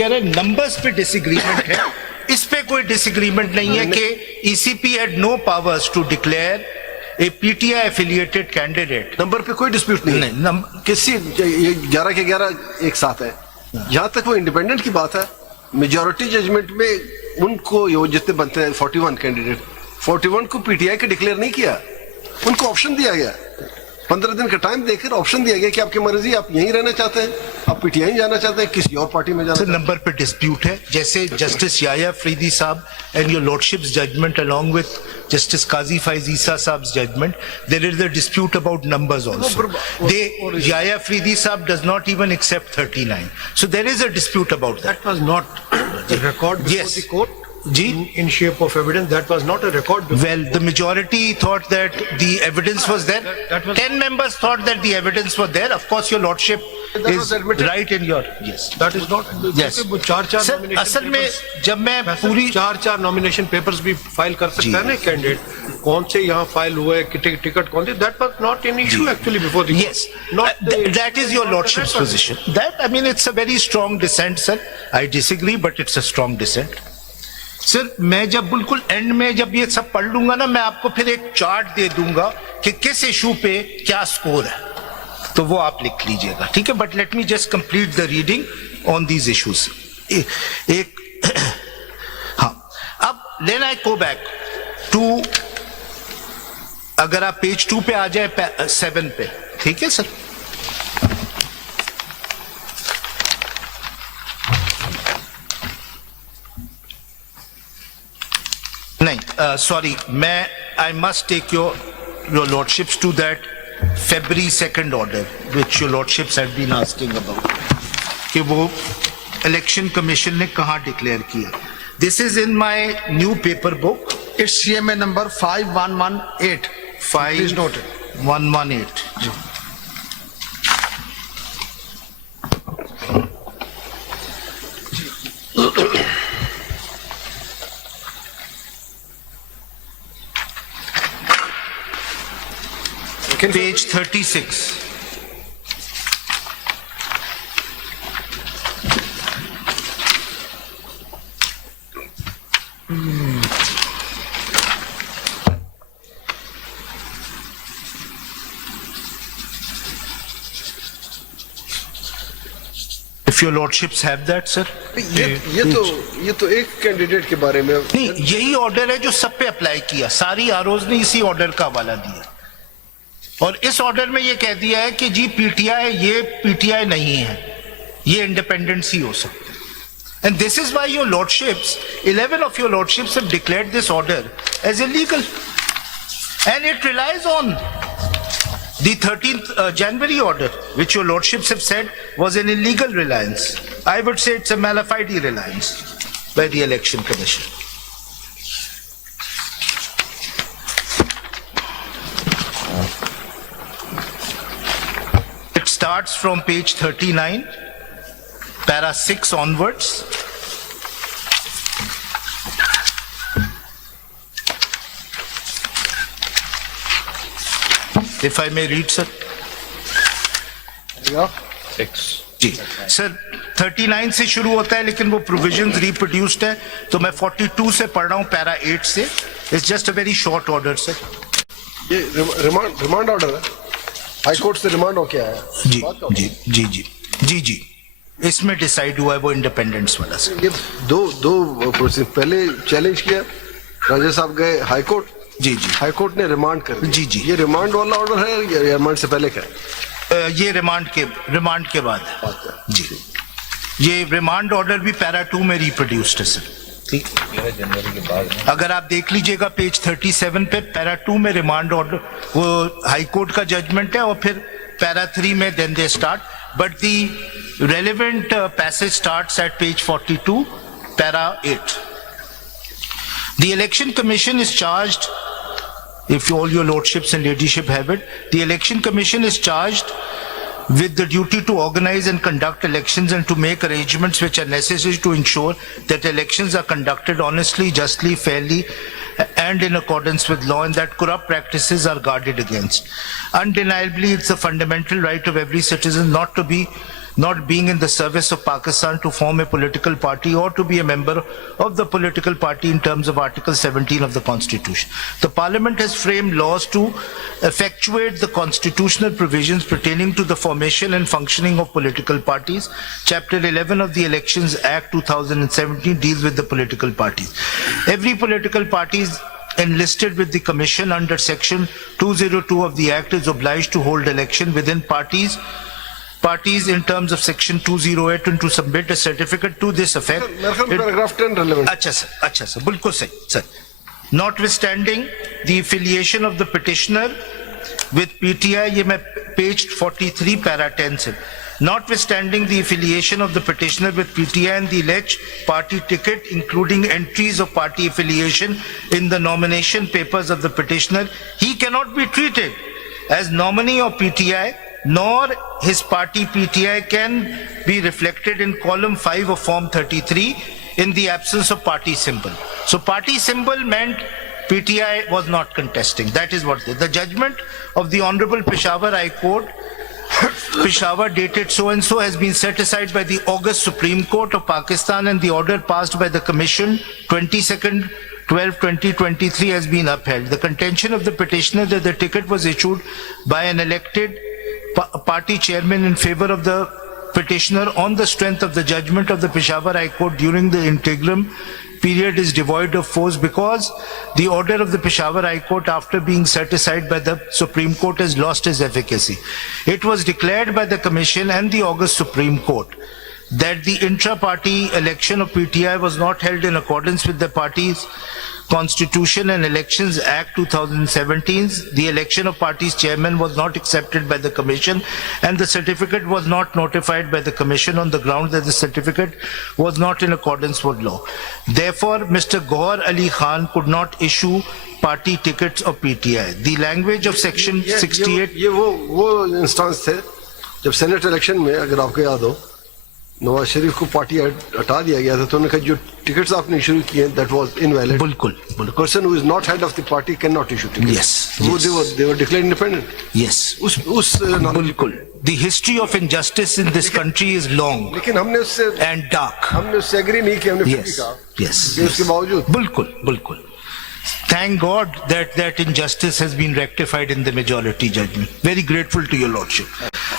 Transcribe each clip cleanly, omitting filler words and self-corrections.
कह रहे हैं नंबर्स पे डिसएग्रीमेंट है, इस पे कोई डिसएग्रीमेंट नहीं है कि ECP had no powers to declare a PTI affiliated candidate. Number पे कोई डिस्प्यूट नहीं है। किसी 11 के 11 एक साथ है। जहां तक वो इंडिपेंडेंट की बात है, मेजॉरिटी जजमेंट में उनको ये जितने बनते हैं 41 कैंडिडेट, 41 को पीटीआई के डिक्लेयर नहीं किया, उनको ऑप्शन दिया गया। 15 दिन का टाइम देकर ऑप्शन दिया गया कि आपकी मर्जी, आप यहीं रहना चाहते हैं, आप पीटीआई जाना चाहते हैं, किसी और पार्टी में जाना चाहते हैं। नंबर पे डिस्प्यूट है, जैसे justice Yahya Afridi sahab and your lordships judgement along with Justice Qazi Faiz Issa Saab's judgment, there is a dispute about numbers also. Yahya Afridi Saab does not even accept 39. So there is a dispute about that. That was not a record before Yes. the court in shape of evidence. That was not a record before. Well, the majority thought that the evidence was there. That was- 10 members thought that the evidence was there. Of course, your lordship That is was admitted. right in your yes. That is not. Yes. वो चार Sir, असल में जब मैं पूरी चार nomination papers भी file कर सकता है ना कैंडिडेट, कौन से यहाँ फाइल हुए, टिकट कौन सी, that was not an issue actually before the Yes, that is your lordship's position. That, I mean, it's a very strong dissent, sir. I disagree, but it's a strong dissent. Sir, मैं जब बिल्कुल and में जब ये सब पढ़ लूंगा ना, मैं आपको फिर एक चार्ट दे दूंगा कि किस इशू पे क्या स्कोर है, तो वो आप लिख लीजिएगा, ठीक है? But let me just complete the reading on these issues. एक हाँ, अब then I go back to, अगर आप पेज 2 पे आ जाए 7 पे, ठीक है सर? नहीं, सॉरी, मैं I must take your lordships to that February 2nd order which your lordships had been asking about, कि वो इलेक्शन कमीशन ने कहाँ डिक्लेयर किया। This is in my new paper book, It's CMA number 5118. Please note it. 5118। Page 36। If your lordships have that, sir? ये तो एक candidate के बारे में नहीं, यही ऑर्डर है जो सब पे अप्लाई किया, सारी आरओज ने इसी ऑर्डर का हवाला दिया, और इस ऑर्डर में ये कह दिया है कि जी पीटीआई ये पीटीआई नहीं है, ये इंडिपेंडेंस ही हो सकता है। And this is why your lordships, 11 of your lordships have declared this order as illegal, and it relies on the 13th January order, which your lordships have said was an illegal reliance. I would say it's a mala fide reliance by the election commission. It starts from page 39, para 6 onwards. If I may read, sir. जी sir, 39 से शुरू होता है, लेकिन वो provisions reproduced है, तो मैं 42 से पढ़ रहा हूँ, पैरा 8 से। It's just a very short order sir. ये रिमांड ऑर्डर है, हाई कोर्ट से रिमांड होके आया है। जी जी जी जी जी जी, इसमें डिसाइड हुआ है वो इंडिपेंडेंस वाला सर। ये दो पहले चैलेंज किया, राजा साहब गए हाई कोर्ट, जी जी, हाई कोर्ट ने रिमांड कर दिया। जी जी, ये रिमांड वाला ऑर्डर है या रिमांड से पहले का है? ये रिमांड के बाद है जी। ये रिमांड ऑर्डर भी पैरा 2 में रिप्रोड्यूस्ड है सर, ठीक। 13 जनवरी के बाद अगर आप देख लीजिएगा पेज 37 पे, पैरा 2 में रिमांड ऑर्डर वो हाई कोर्ट का जजमेंट है, और फिर पैरा 3 में then they start, but the relevant passage starts at page 42, para 8। The election commission is charged, if all your lordships and ladyship have it, the election commission is charged with the duty to organize and conduct elections and to make arrangements which are necessary to ensure that elections are conducted honestly, justly, fairly, and in accordance with law, and that corrupt practices are guarded against. Undeniably, it's a fundamental right of every citizen not to be not being in the service of Pakistan to form a political party or to be a member of the political party in terms of Article 17 of the Constitution. The Parliament has framed laws to effectuate the constitutional provisions pertaining to the formation and functioning of political parties. Chapter 11 of the Elections Act 2017 deals with the political parties. Every political party is enlisted with the Commission under Section 202 of the Act is obliged to hold election within parties in terms of Section 208 and to submit a certificate to this effect. Paragraph 10 relevant. अच्छा sir बिल्कुल सही sir. Notwithstanding the affiliation of the petitioner with PTI, ये मैं page 43 para 10 से. Notwithstanding the affiliation of the petitioner with PTI and the alleged party ticket, including entries of party affiliation in the nomination papers of the petitioner, he cannot be treated as nominee of PTI, nor his party PTI can be reflected in column 5 of Form 33 in the absence of party symbol. So party symbol meant PTI was not contesting. That is what the judgment of the Honorable Peshawar High Court, Peshawar dated so and so, has been set aside by the August Supreme Court of Pakistan, and the order passed by the Commission 22nd 12/2023 has been upheld. The contention of the petitioner that the ticket was issued by an elected party chairman in favor of the petitioner on the strength of the judgment of the Peshawar High Court during the interim period is devoid of force because the order of the Peshawar High Court, after being set aside by the Supreme Court, has lost its efficacy. It was declared by the Commission and the August Supreme Court that the intra-party election of PTI was not held in accordance with the party's Constitution and Elections Act 2017. The election of party's chairman was not accepted by the Commission, and the certificate was not notified by the Commission on the ground that the certificate was not in accordance with law. Therefore, Mr. Gohar Ali Khan could not issue party tickets of PTI. The language of Section 68. ये वो instance थे जब senate election में, अगर आपको याद हो, नवाज शरीफ को पार्टी हटा दिया गया था, तो उन्होंने कहा जो टिकट्स आपने शुरू किए दैट वाज इनवैलिड. बिल्कुल. Person who is not head of the party can not issue tickets. Yes. they were declared independent. Yes. उस बिल्कुल. The history of injustice in this country is long लेकिन हमने उससे and dark. हमने उससे agree नहीं किया, हमने फिर भी Yes. कहा Yes. कि उसके बावजूद बिल्कुल. Thank God that injustice has been rectified in the majority judgment. Very grateful to your lordship.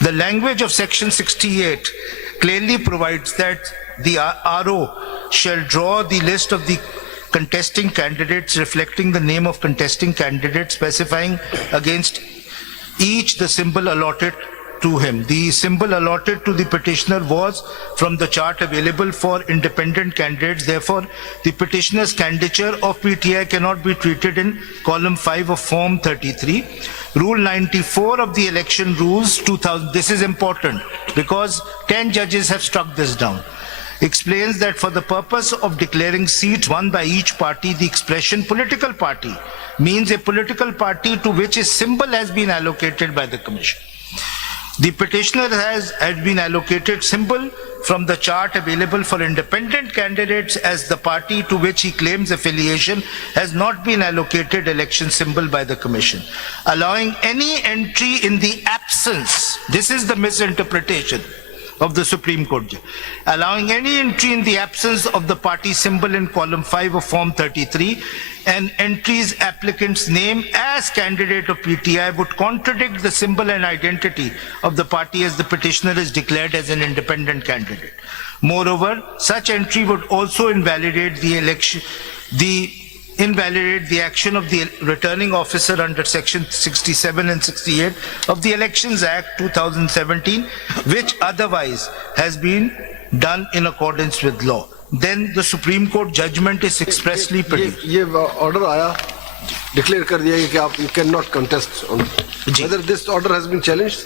The language of Section 68 clearly provides that the RO shall draw the list of the contesting candidates reflecting the name of contesting candidate, specifying against each the symbol allotted to him. The symbol allotted to the petitioner was from the chart available for independent candidates. Therefore, the petitioner's candidature of PTI cannot be treated in column 5 of Form 33. Rule 94 of the election rules 2000, this is important because 10 judges have struck this down, explains that for the purpose of declaring seats won by each party, the expression political party means a political party to which a symbol has been allocated by the Commission. The petitioner has been allocated symbol from the chart available for independent candidates, as the party to which he claims affiliation has not been allocated election symbol by the Commission. Allowing any entry in the absence, this is the misinterpretation of the Supreme Court, allowing any entry in the absence of the party symbol in column 5 of Form 33 and entries applicant's name as candidate of PTI would contradict the symbol and identity of the party as the petitioner is declared as an independent candidate. Moreover, such entry would also invalidate the action of the returning officer under Section 67 and 68 of the Elections Act 2017, which otherwise has been done in accordance with law. Then the Supreme Court judgment is expressly produced. ये order आया, declare कर दिया कि आप you cannot contest on whether this order has been challenged.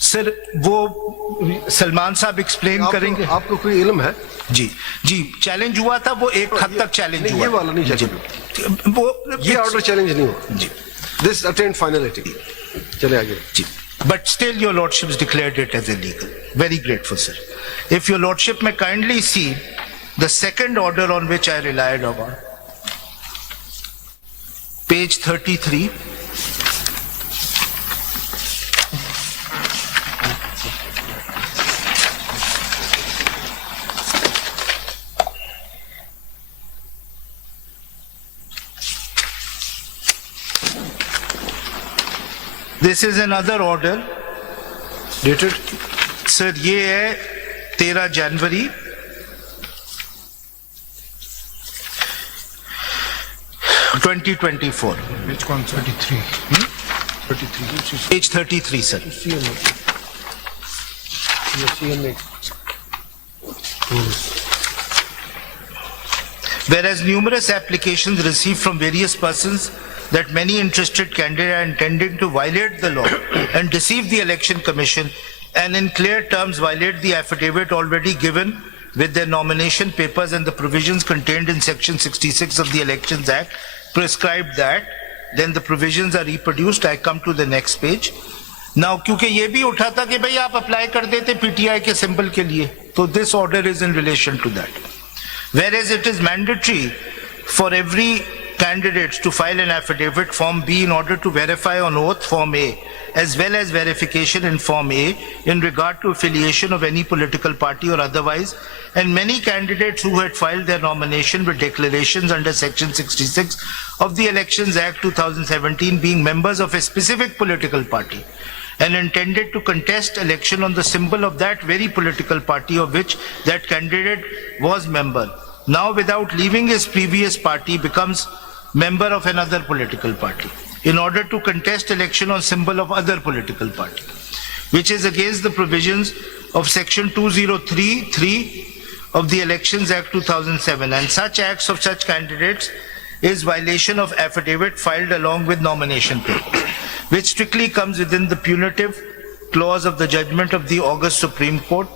Sir वो सलमान साहब explain करेंगे. आपको कोई इल्म है? जी चैलेंज हुआ था, वो एक हद तक चैलेंज हुआ. ये वाला नहीं चैलेंज, वो ये ऑर्डर चैलेंज नहीं हुआ जी. This attend finality. चले आगे जी. But still your lordships declared it as illegal. Very grateful, sir. If your lordship may kindly see the second order on which I relied upon, page 33. This is another order. Dated? Sir, ये है 13 जनवरी 2024. Which one? 33. 33. Page 33, sir. CMA. Whereas numerous applications received from various persons that many interested candidates are intending to violate the law and deceive the election commission and in clear terms violate the affidavit already given with their nomination papers and the provisions contained in section 66 of the Elections Act prescribe that, then the provisions are reproduced. I come to the next page. Now, क्योंकि ये भी उठा था कि भाई आप apply कर देते पीटीआई के सिंबल के लिए, तो this order is in relation to that. Whereas it is mandatory for every candidate to file an affidavit form B in order to verify on oath form A as well as verification in form A in regard to affiliation of any political party or otherwise, and many candidates who had filed their nomination with declarations under section 66 of the Elections Act 2017 being members of a specific political party and intended to contest election on the symbol of that very political party of which that candidate was member, now without leaving his previous party becomes member of another political party in order to contest election on symbol of other political party, which is against the provisions of section 203(3) of the Elections Act 2007, and such acts of such candidates is violation of affidavit filed along with nomination paper, which strictly comes within the punitive clause of the judgment of the August Supreme Court,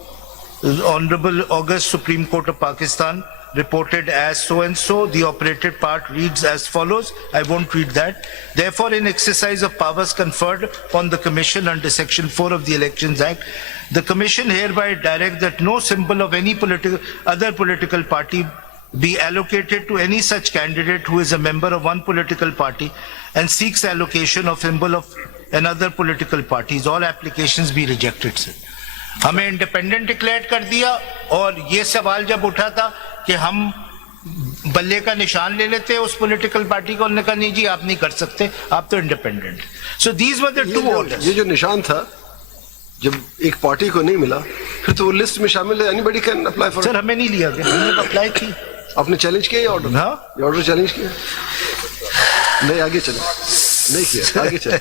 Honorable August Supreme Court of Pakistan, reported as so and so. The operated part reads as follows. I won't read that. Therefore, in exercise of powers conferred upon the Commission under Section 4 of the Elections Act, the Commission hereby directs that no symbol of any other political party be allocated to any such candidate who is a member of one political party and seeks allocation of symbol of another political party. All applications be rejected, sir. हमें independent declare कर दिया, और ये सवाल जब उठा था कि हम बल्ले का निशान ले लेते उस पॉलिटिकल पार्टी को, उन्होंने कहा नहीं जी आप नहीं कर सकते, आप तो independent. So these were the two orders. ये जो निशान था, जब एक पार्टी को नहीं मिला, फिर तो वो लिस्ट में शामिल है. Anybody can apply for. Sir हमें नहीं लिया गया, हमने अप्लाई की. आपने चैलेंज किया ये ऑर्डर? हाँ, ये ऑर्डर चैलेंज किया. नहीं, आगे चले. नहीं किया, आगे चले.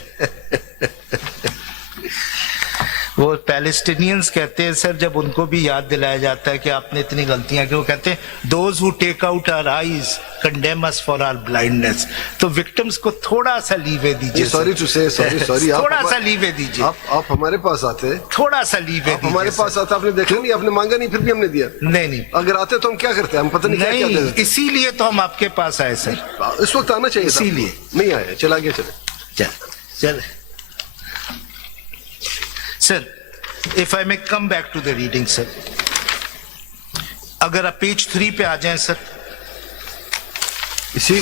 वो पैलेस्टीनियंस कहते हैं सर, जब उनको भी याद दिलाया जाता है कि आपने इतनी गलतियां की, वो कहते हैं those who take out our eyes condemn us for our blindness. तो विक्टिम्स को थोड़ा सा लीवे दीजिए. सॉरी टू से, सॉरी. थोड़ा सा लीवे दीजिए. आप हमारे पास आते, थोड़ा सा लीवे दीजिए. हमारे पास आते, आपने देखा नहीं, आपने मांगा नहीं, फिर भी हमने दिया. नहीं, अगर आते तो हम क्या करते, हम पता नहीं क्या नहीं, इसीलिए तो हम आपके पास आए सर. इस वक्त आना चाहिए, इसीलिए नहीं आया. चल आगे चले. चल. Sir, if I may come back to the reading, sir. अगर आप पेज 3 पे आ जाएं सर. इसी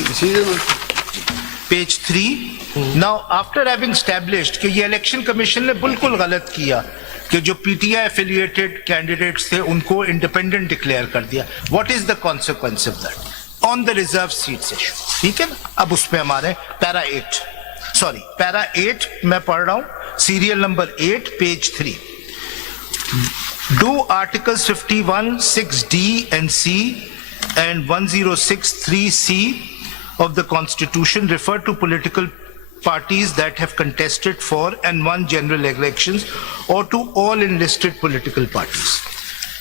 page 3. Now, after having established कि ये इलेक्शन कमीशन ने बिल्कुल गलत किया कि जो पीटीआई एफिलिएटेड कैंडिडेट्स थे उनको इंडिपेंडेंट डिक्लेयर कर दिया. What is the consequence of that? On the reserve seats issue. ठीक है ना? अब उस पे हमारे पैरा 8 मैं पढ़ रहा हूं, serial number 8, page 3. Do Articles 51, 6D and C and 106(3)(C of the Constitution refer to political parties that have contested for and won general elections, or to all enlisted political parties?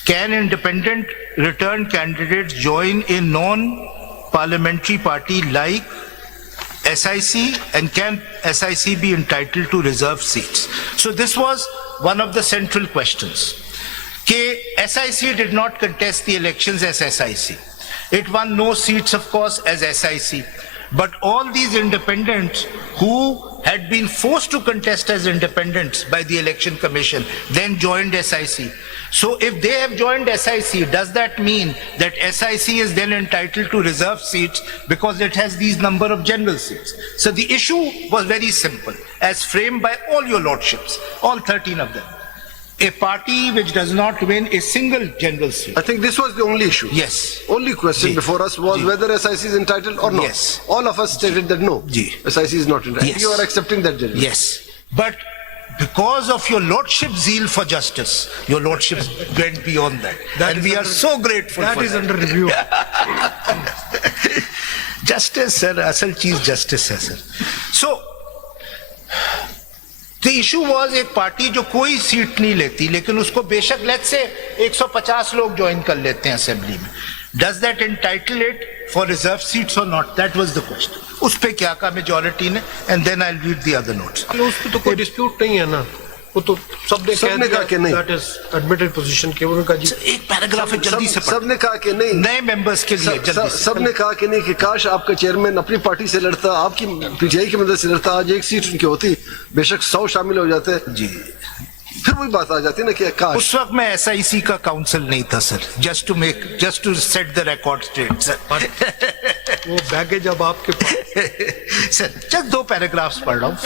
Can independent returned candidates join a non-parliamentary party like SIC, and can SIC be entitled to reserved seats? So this was one of the central questions. SIC did not contest the elections as SIC. It won no seats, of course, as SIC. But all these independents who had been forced to contest as independents by the Election Commission then joined SIC. So if they have joined SIC, does that mean that SIC is then entitled to reserve seats because it has these number of general seats? So the issue was very simple, as framed by all your lordships, all 13 of them. A party which does not win a single general seat. I think this was the only issue. Yes. Only question before us was whether SIC is entitled or not. Yes. All of us stated that no, SIC is not entitled. Yes. You are accepting that judgment. Yes. But because of your lordship's zeal for justice, your lordship went beyond that. That And is we are under- so grateful That for is that. under review. Justice, sir, असल चीज justice है, sir. So, the issue was एक party जो कोई seat नहीं लेती, लेकिन उसको बेशक लेट से 150 लोग ज्वाइन कर लेते हैं असेंबली में. Does that entitle it for reserve seats or not? That was the question. उस पे क्या कहा मेजोरिटी ने? And then I'll read the other notes. उस पे तो कोई डिस्प्यूट नहीं है ना, वो तो सबने कहा कि नहीं। दैट इज एडमिटेड पोजीशन के उनका जी. एक पैराग्राफ है, जल्दी से पढ़ो. सबने कहा कि नहीं, नए मेंबर्स के लिए जल्दी से. सबने कहा कि नहीं कि काश आपका चेयरमैन अपनी पार्टी से लड़ता, आपकी पीटीआई की मदद से लड़ता, आज एक सीट उनकी होती, बेशक 100 शामिल हो जाते. जी. फिर वही बात आ जाती ना कि काश. उस वक्त मैं SIC का काउंसिल नहीं था sir. Just to set the record straight sir. वो बैगेज अब आपके पास. सर जस्ट 2 पैराग्राफ्स पढ़ रहा हूँ.